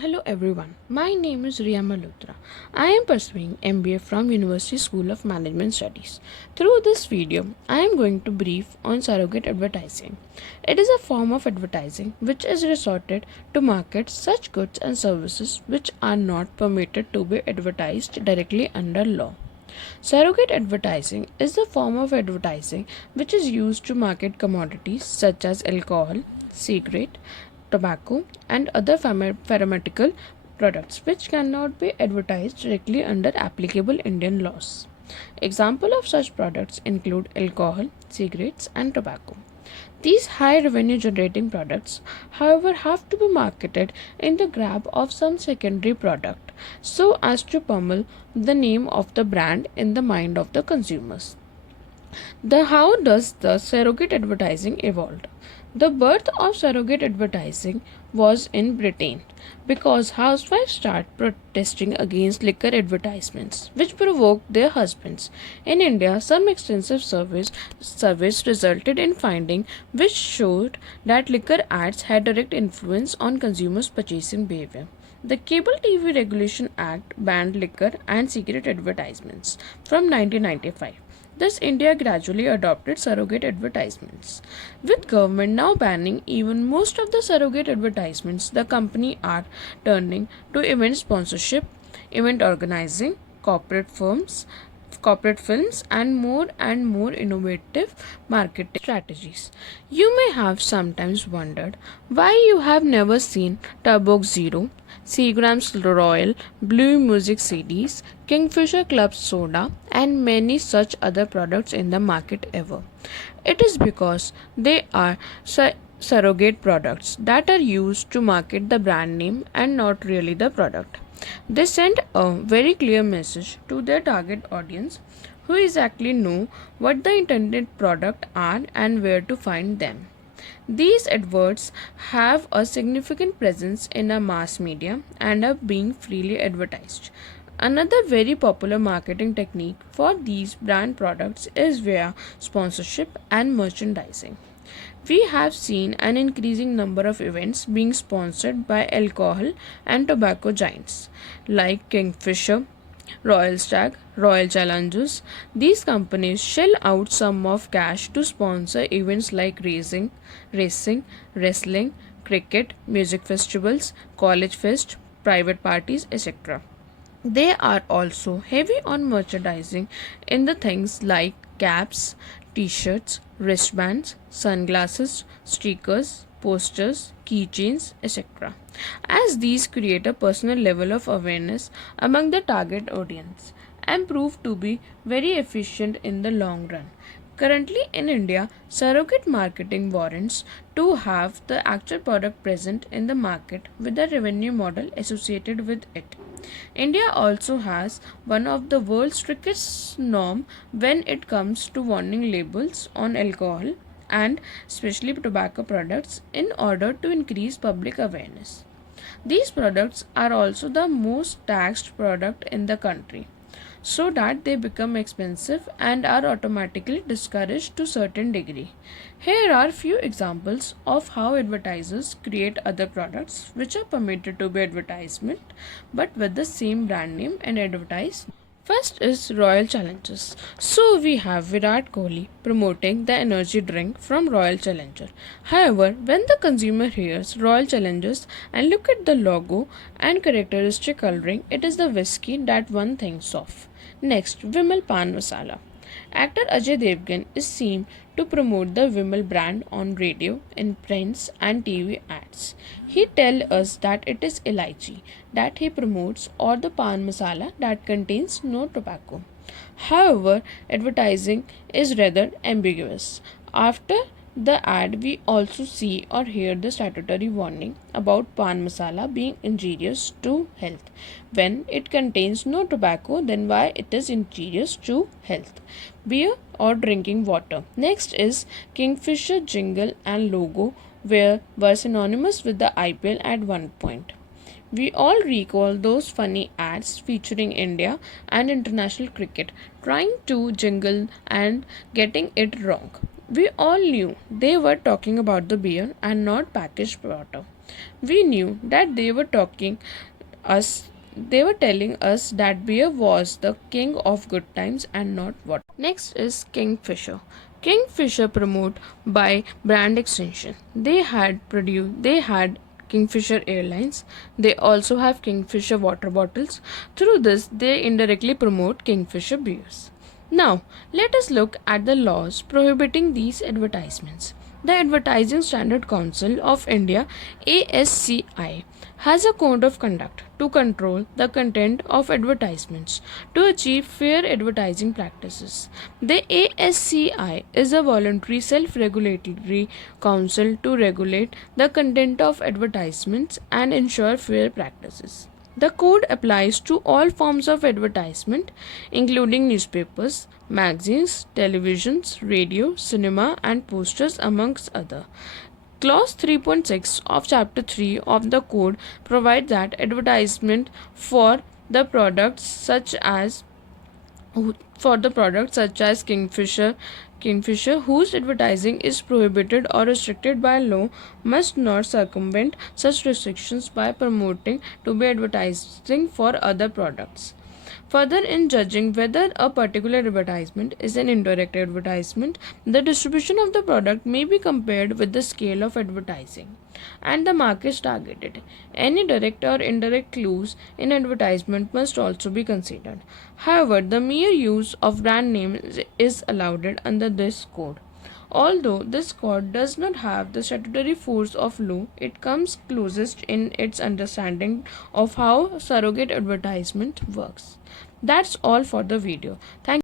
Hello everyone, my name is Riya Malhotra. I am pursuing MBA from University School of Management Studies. Through this video, I am going to brief on surrogate advertising. It is a form of advertising which is resorted to market such goods and services which are not permitted to be advertised directly under law. Surrogate advertising is the form of advertising which is used to market commodities such as alcohol, cigarette, tobacco, and other pharmaceutical products which cannot be advertised directly under applicable Indian laws. Examples of such products include alcohol, cigarettes, and tobacco. These high revenue generating products, however, have to be marketed in the grab of some secondary product so as to pummel the name of the brand in the mind of the consumers. The how does the surrogate advertising evolved? The birth of surrogate advertising was in Britain because housewives started protesting against liquor advertisements which provoked their husbands. In India, some extensive surveys resulted in findings which showed that liquor ads had direct influence on consumers' purchasing behavior. The Cable TV Regulation Act banned liquor and cigarette advertisements from 1995. Thus, India gradually adopted surrogate advertisements. With government now banning even most of the surrogate advertisements, the company are turning to event sponsorship, event organizing, corporate films, and more innovative marketing strategies. You may have sometimes wondered why you have never seen Turbo Zero, Seagram's Royal, Blue Music CDs, Kingfisher Club Soda, and many such other products in the market ever. It is because they are surrogate products that are used to market the brand name and not really the product. They send a very clear message to their target audience who exactly know what the intended product are and where to find them. These adverts have a significant presence in a mass media and are being freely advertised. Another very popular marketing technique for these brand products is via sponsorship and merchandising. We have seen an increasing number of events being sponsored by alcohol and tobacco giants like Kingfisher, Royal Stag, Royal Challengers. These companies shell out sum of cash to sponsor events like racing, wrestling, cricket, music festivals, college fest, private parties, etc. They are also heavy on merchandising in the things like caps, t shirts, wristbands, sunglasses, stickers, posters, keychains, etc. As these create a personal level of awareness among the target audience and prove to be very efficient in the long run. Currently in India, surrogate marketing warrants to have the actual product present in the market with a revenue model associated with it. India also has one of the world's strictest norm when it comes to warning labels on alcohol and especially tobacco products in order to increase public awareness. These products are also the most taxed product in the country so that they become expensive and are automatically discouraged to certain degree. Here are few examples of how advertisers create other products which are permitted to be advertisement but with the same brand name and advertise. First is Royal Challengers. So we have Virat Kohli promoting the energy drink from Royal Challenger. However, when the consumer hears Royal Challengers and look at the logo and characteristic coloring, it is the whiskey that one thinks of. Next, Vimal Pan Masala. Actor Ajay Devgan is seen to promote the Vimal brand on radio, in prints and TV ads. He tells us that it is elaichi that he promotes or the pan masala that contains no tobacco. However, advertising is rather ambiguous. After the ad, we also see or hear the statutory warning about pan masala being injurious to health. When it contains no tobacco, then why it is injurious to health? Beer or drinking water. Next is Kingfisher jingle and logo were synonymous with the IPL at one point. We all recall those funny ads featuring India and international cricket trying to jingle and getting it wrong. We all knew they were talking about the beer and not packaged water. We knew that us they were telling us that beer was the king of good times and not what. Next is Kingfisher. Kingfisher promote by brand extension. They had Kingfisher Airlines. They also have Kingfisher water bottles. Through this, they indirectly promote Kingfisher beers. Now, let us look at the laws prohibiting these advertisements. The Advertising Standard Council of India ASCI has a code of conduct to control the content of advertisements to achieve fair advertising practices. The ASCI is a voluntary self regulatory council to regulate the content of advertisements and ensure fair practices. The code applies to all forms of advertisement, including newspapers, magazines, televisions, radio, cinema, and posters, amongst other. Clause 3.6 of Chapter 3 of the Code provides that advertisement the products such as for the products such as Kingfisher, whose advertising is prohibited or restricted by law, must not circumvent such restrictions by promoting to be advertising for other products. Further, in judging whether a particular advertisement is an indirect advertisement, the distribution of the product may be compared with the scale of advertising and the markets targeted. Any direct or indirect clues in advertisement must also be considered. However, the mere use of brand names is allowed under this code. Although this code does not have the statutory force of law, it comes closest in its understanding of how surrogate advertisement works. That's all for the video. Thank